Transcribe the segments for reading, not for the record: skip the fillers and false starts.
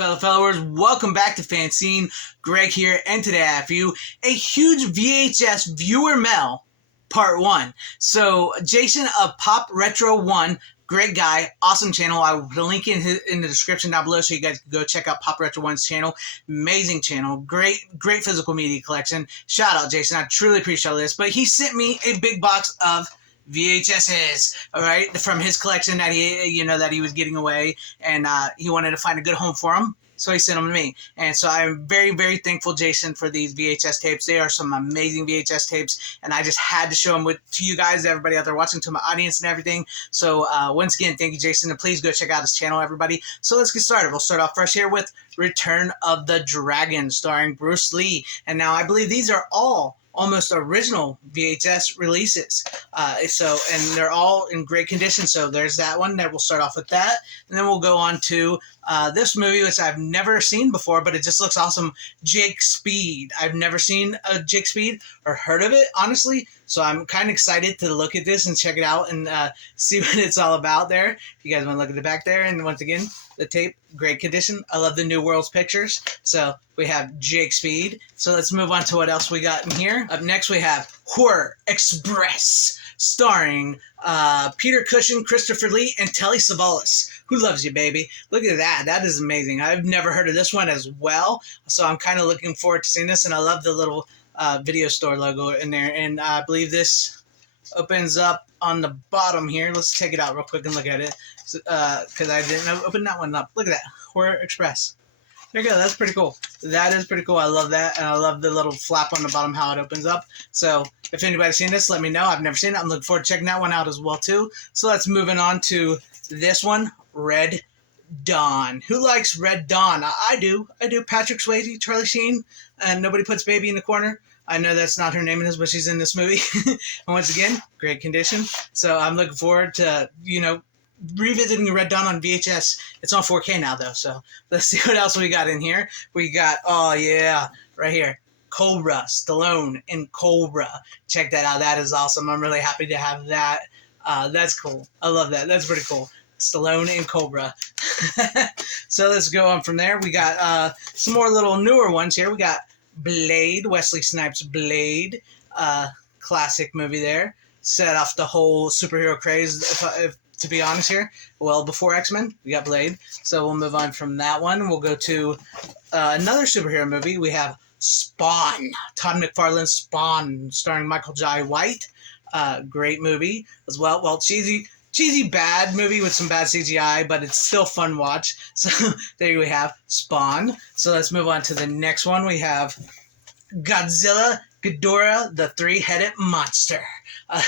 fellow followers? Welcome back to FanZcene. Greg here, and today I have for you a huge VHS viewer mail, part 1. So, Jason of Pop Retro 1, great guy, awesome channel. I will put a link in the description down below so you guys can go check out Pop Retro 1's channel. Amazing channel, great physical media collection. Shout out, Jason. I truly appreciate this. But he sent me a big box of VHSs, all right, from his collection that he was getting away, and he wanted to find a good home for them, so he sent them to me. And so I'm very thankful, Jason, for these VHS tapes. They are some amazing VHS tapes, and I just had to show them to you guys, everybody out there watching, to my audience and everything. So once again, thank you, Jason, and please go check out his channel, everybody. So let's get started. We'll start off first here with Return of the Dragon, starring Bruce Lee. And now I believe these are all almost original VHS releases, and they're all in great condition. So there's that one. That we'll start off with that, and then we'll go on to this movie, which I've never seen before, but it just looks awesome. Jake Speed. I've never seen a Jake Speed or heard of it, honestly. So I'm kind of excited to look at this and check it out and see what it's all about there. If you guys want to look at the back there, and once again, the tape, great condition. I love the New World's pictures. So we have Jake Speed. So let's move on to what else we got in here. Up next, we have Horror Express, starring Peter Cushing, Christopher Lee, and Telly Savalas. Who loves you, baby? Look at that. That is amazing. I've never heard of this one as well. So I'm kind of looking forward to seeing this, and I love the little video store logo in there. And I believe this opens up on the bottom here. Let's take it out real quick and look at it, because I didn't open that one up. Look at that. Horror Express. There you go. That's pretty cool. That is pretty cool. I love that. And I love the little flap on the bottom, how it opens up. So if anybody's seen this, let me know. I've never seen it. I'm looking forward to checking that one out as well, too. So let's move on to this one, Red Dawn. Who likes Red Dawn? I do. Patrick Swayze, Charlie Sheen, and Nobody Puts Baby in the Corner. I know that's not her name in this, but she's in this movie. And once again, great condition. So I'm looking forward to, revisiting Red Dawn on VHS. It's on 4K now, though. So let's see what else we got in here. We got, oh yeah, right here, Cobra, Stallone in Cobra. Check that out. That is awesome. I'm really happy to have that. That's cool. I love that. That's pretty cool. Stallone in Cobra. So let's go on from there. We got some more little newer ones here. We got Blade, Wesley Snipes' Blade, classic movie there. Set off the whole superhero craze, if to be honest here. Well, before X-Men, we got Blade. So we'll move on from that one. We'll go to another superhero movie. We have Spawn, Todd McFarlane's Spawn, starring Michael Jai White. Great movie as well. Well, cheesy bad movie with some bad CGI, but it's still fun watch. So there we have Spawn. So let's move on to the next one. We have Godzilla, Ghidorah, the Three-Headed Monster. I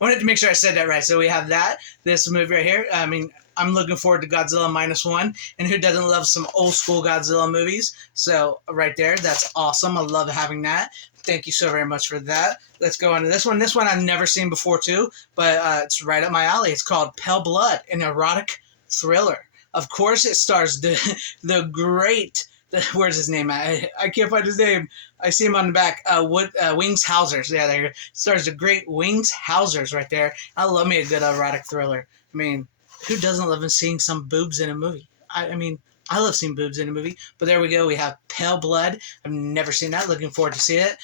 wanted to make sure I said that right. So we have that. This movie right here. I mean, I'm looking forward to Godzilla -1. And who doesn't love some old school Godzilla movies? So right there, that's awesome. I love having that. Thank you so very much for that. Let's go on to this one. This one I've never seen before, too, but it's right up my alley. It's called Pale Blood, an erotic thriller. Of course, it stars the great, where's his name? I can't find his name. I see him on the back. Wings Hausers. Yeah, there it stars the great Wings Hausers right there. I love me a good erotic thriller. I mean, who doesn't love seeing some boobs in a movie? I love seeing boobs in a movie, but there we go. We have Pale Blood. I've never seen that. Looking forward to see it.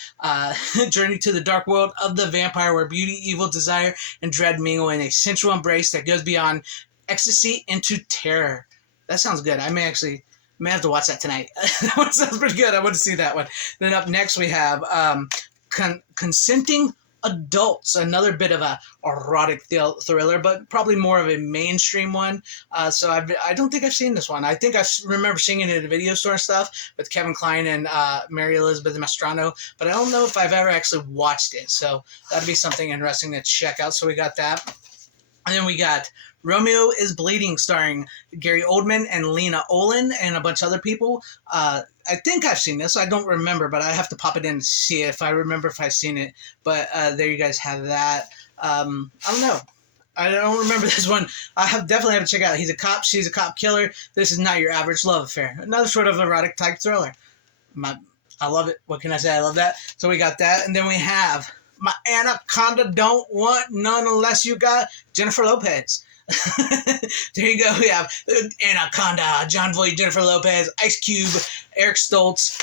Journey to the dark world of the vampire, where beauty, evil, desire, and dread mingle in a sensual embrace that goes beyond ecstasy into terror. That sounds good. I may have to watch that tonight. That one sounds pretty good. I want to see that one. Then up next we have Consenting Adults, another bit of a erotic thriller, but probably more of a mainstream one. So I don't think I've seen this one. I think I remember seeing it at a video store and stuff with Kevin Kline and Mary Elizabeth Mastrano, but I don't know if I've ever actually watched it. So that'd be something interesting to check out. So we got that. And then we got Romeo is Bleeding, starring Gary Oldman and Lena Olin and a bunch of other people. I think I've seen this. I don't remember, but I have to pop it in and see it if I remember if I've seen it. But there you guys have that. I don't know. I don't remember this one. Definitely have to check it out. He's a cop. She's a cop killer. This is not your average love affair. Another sort of erotic type thriller. I love it. What can I say? I love that. So we got that. And then we have My Anaconda Don't Want None Unless You Got Jennifer Lopez. There you go. We have Anaconda, John Voight, Jennifer Lopez, Ice Cube, Eric Stoltz,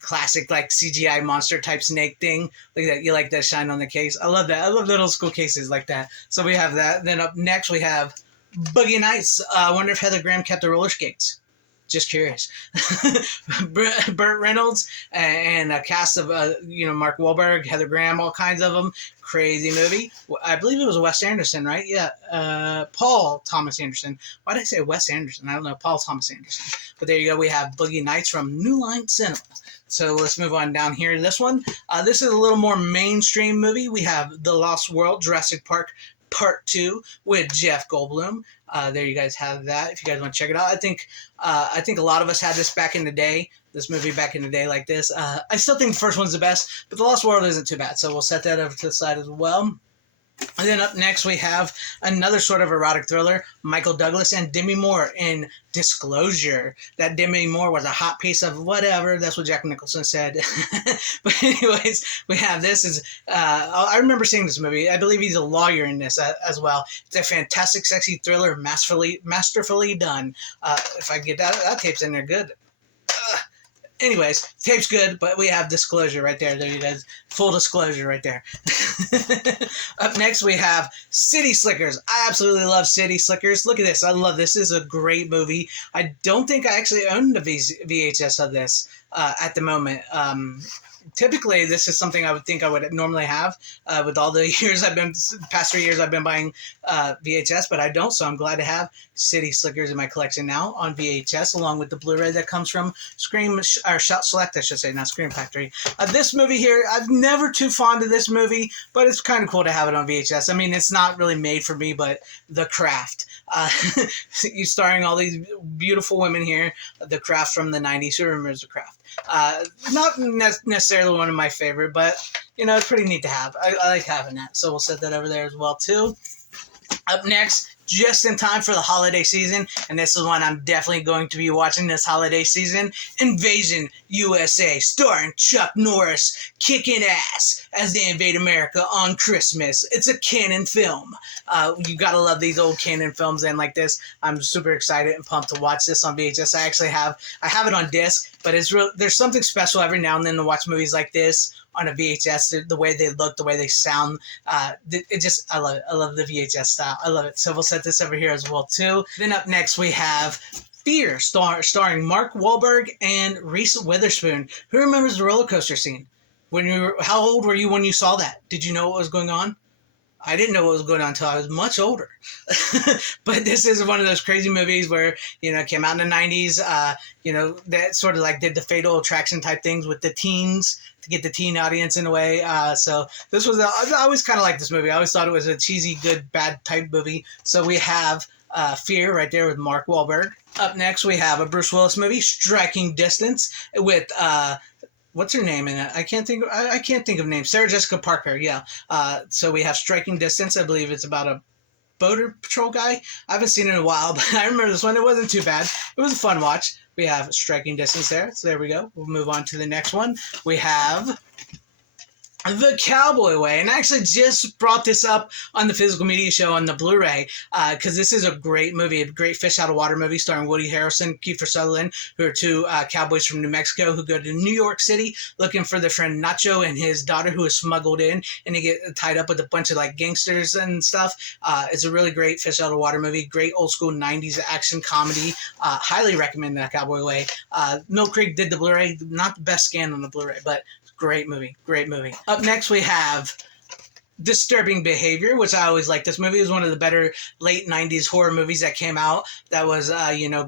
classic like CGI monster type snake thing. Look at that. You like that shine on the case? I love that. I love little school cases like that. So we have that. Then up next we have Boogie Nights. I wonder if Heather Graham kept the roller skates. Just curious. Burt Reynolds and a cast of Mark Wahlberg, Heather Graham, all kinds of them. Crazy movie. I believe it was Wes Anderson, right? Yeah. Paul Thomas Anderson. Why did I say Wes Anderson? I don't know. Paul Thomas Anderson. But there you go. We have Boogie Nights from New Line Cinema. So let's move on down here to this one. This is a little more mainstream movie. We have The Lost World, Jurassic Park Part 2 with Jeff Goldblum. There you guys have that if you guys want to check it out. I think a lot of us had this back in the day, this movie back in the day like this. I still think the first one's the best, but The Lost World isn't too bad, so we'll set that over to the side as well. And then up next we have another sort of erotic thriller, Michael Douglas and Demi Moore in Disclosure. That Demi Moore was a hot piece of whatever. That's what Jack Nicholson said. But anyways, we have this. I remember seeing this movie. I believe he's a lawyer in this as well. It's a fantastic, sexy thriller, masterfully done. If I get that tape's in there good. Anyways, tape's good, but we have Disclosure right there. There you guys. Full disclosure right there. Up next, we have City Slickers. I absolutely love City Slickers. Look at this. I love this. This is a great movie. I don't think I actually own the VHS of this at the moment. Typically, this is something I would think I would normally have with all the past 3 years I've been buying VHS, but I don't, so I'm glad to have City Slickers in my collection now on VHS, along with the Blu-ray that comes from Shout Select, I should say, not Scream Factory. This movie here, I'm never too fond of this movie, but it's kind of cool to have it on VHS. I mean, it's not really made for me, but The Craft. You're starring all these beautiful women here. The Craft from the 90s. Who remembers The Craft? Not necessarily one of my favorite, but it's pretty neat to have. I like having that, so we'll set that over there as well too. Up next, just in time for the holiday season, and this is one I'm definitely going to be watching this holiday season, Invasion USA, starring Chuck Norris kicking ass as they invade America on Christmas. It's a canon film. You gotta love these old canon films, and like this, I'm super excited and pumped to watch this on VHS. I have it on disc, but there's something special every now and then to watch movies like this on a VHS, the way they look, the way they sound. I love it. I love the VHS style. I love it. So we'll set this over here as well too. Then up next we have Fear, starring Mark Wahlberg and Reese Witherspoon. Who remembers the roller coaster scene? How old were you when you saw that? Did you know what was going on? I didn't know what was going on until I was much older. But this is one of those crazy movies where, it came out in the 90s, that sort of like did the Fatal Attraction type things with the teens to get the teen audience in a way. So this was, I always kind of liked this movie. I always thought it was a cheesy, good, bad type movie. So we have Fear right there with Mark Wahlberg. Up next, we have a Bruce Willis movie, Striking Distance, with, what's her name in it? I can't think of names. Sarah Jessica Parker, yeah. So we have Striking Distance. I believe it's about a Border Patrol guy. I haven't seen it in a while, but I remember this one. It wasn't too bad. It was a fun watch. We have Striking Distance there. So there we go. We'll move on to the next one. We have The Cowboy Way, and I actually just brought this up on the Physical Media Show on the Blu-ray because this is a great movie, a great fish out of water movie starring Woody Harrelson, Kiefer Sutherland, who are two cowboys from New Mexico who go to New York City looking for their friend Nacho and his daughter who is smuggled in, and they get tied up with a bunch of like gangsters and stuff. It's a really great fish out of water movie, great old school 90s action comedy. Highly recommend that Cowboy Way. Mill Creek did the Blu-ray, not the best scan on the Blu-ray, but great movie. Up next, we have Disturbing Behavior, which I always liked. This movie was one of the better late 90s horror movies that came out that was,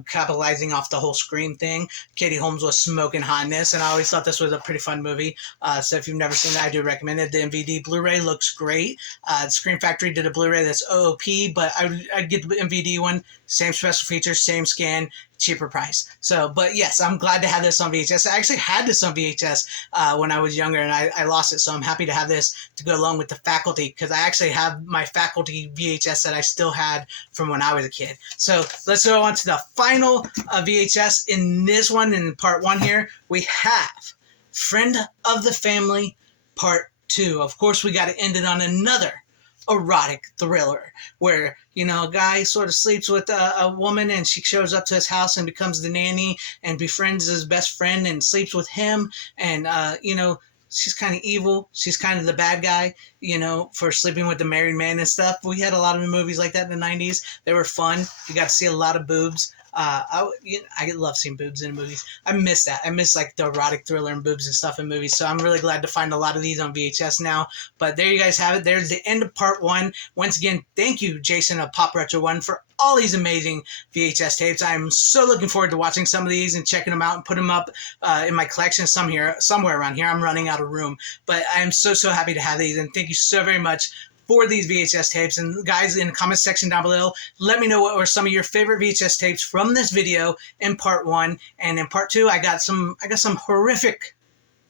capitalizing off the whole Scream thing. Katie Holmes was smoking hot in this, and I always thought this was a pretty fun movie. So if you've never seen it, I do recommend it. The MVD Blu-ray looks great. Scream Factory did a Blu-ray that's OOP, but I'd get the MVD one. Same special features, same scan, cheaper price. So, but yes, I'm glad to have this on VHS. I actually had this on VHS when I was younger, and I lost it, so I'm happy to have this to go along with the Faculty, because I actually have my Faculty VHS that I still had from when I was a kid. So let's go on to the final VHS. In this one, in part 1 here, we have Friend of the Family Part 2. Of course, we got to end it on another erotic thriller where, you know, a guy sort of sleeps with a woman and she shows up to his house and becomes the nanny and befriends his best friend and sleeps with him. And, you know, she's kind of evil. She's kind of the bad guy, you know, for sleeping with the married man and stuff. We had a lot of movies like that in the 90s. They were fun. You got to see a lot of boobs. I love seeing boobs in movies. I miss that. I miss like the erotic thriller and boobs and stuff in movies. So I'm really glad to find a lot of these on VHS now. But there you guys have it. There's the end of part one. Once again, thank you, Jason of Pop Retro One, for all these amazing VHS tapes. I'm so looking forward to watching some of these and checking them out and putting them up in my collection somewhere around here. I'm running out of room, but I'm so happy to have these. And thank you so very much for these VHS tapes. And guys, in the comment section down below, let me know what were some of your favorite VHS tapes from this video in part one. And in part two, I got some horrific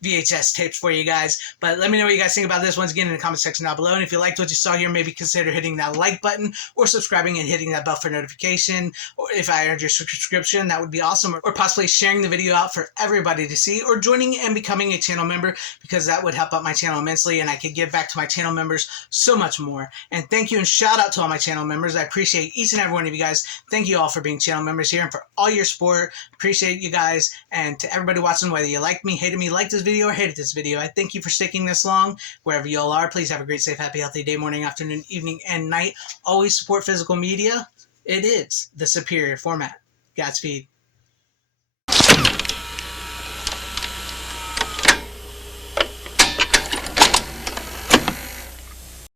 VHS tapes for you guys. But let me know what you guys think about this once again in the comment section down below. And if you liked what you saw here, maybe consider hitting that like button or subscribing and hitting that bell for notification. Or if I earned your subscription, that would be awesome. Or possibly sharing the video out for everybody to see, or joining and becoming a channel member, because that would help out my channel immensely and I could give back to my channel members so much more. And thank you and shout out to all my channel members. I appreciate each and every one of you guys. Thank you all for being channel members here and for all your support. Appreciate you guys. And to everybody watching, whether you liked me, hated me, liked this video, or hated this video, I thank you for sticking this long. Wherever you all are, please have a great, safe, happy, healthy day, morning, afternoon, evening, and night. Always support physical media. It is the superior format. Godspeed.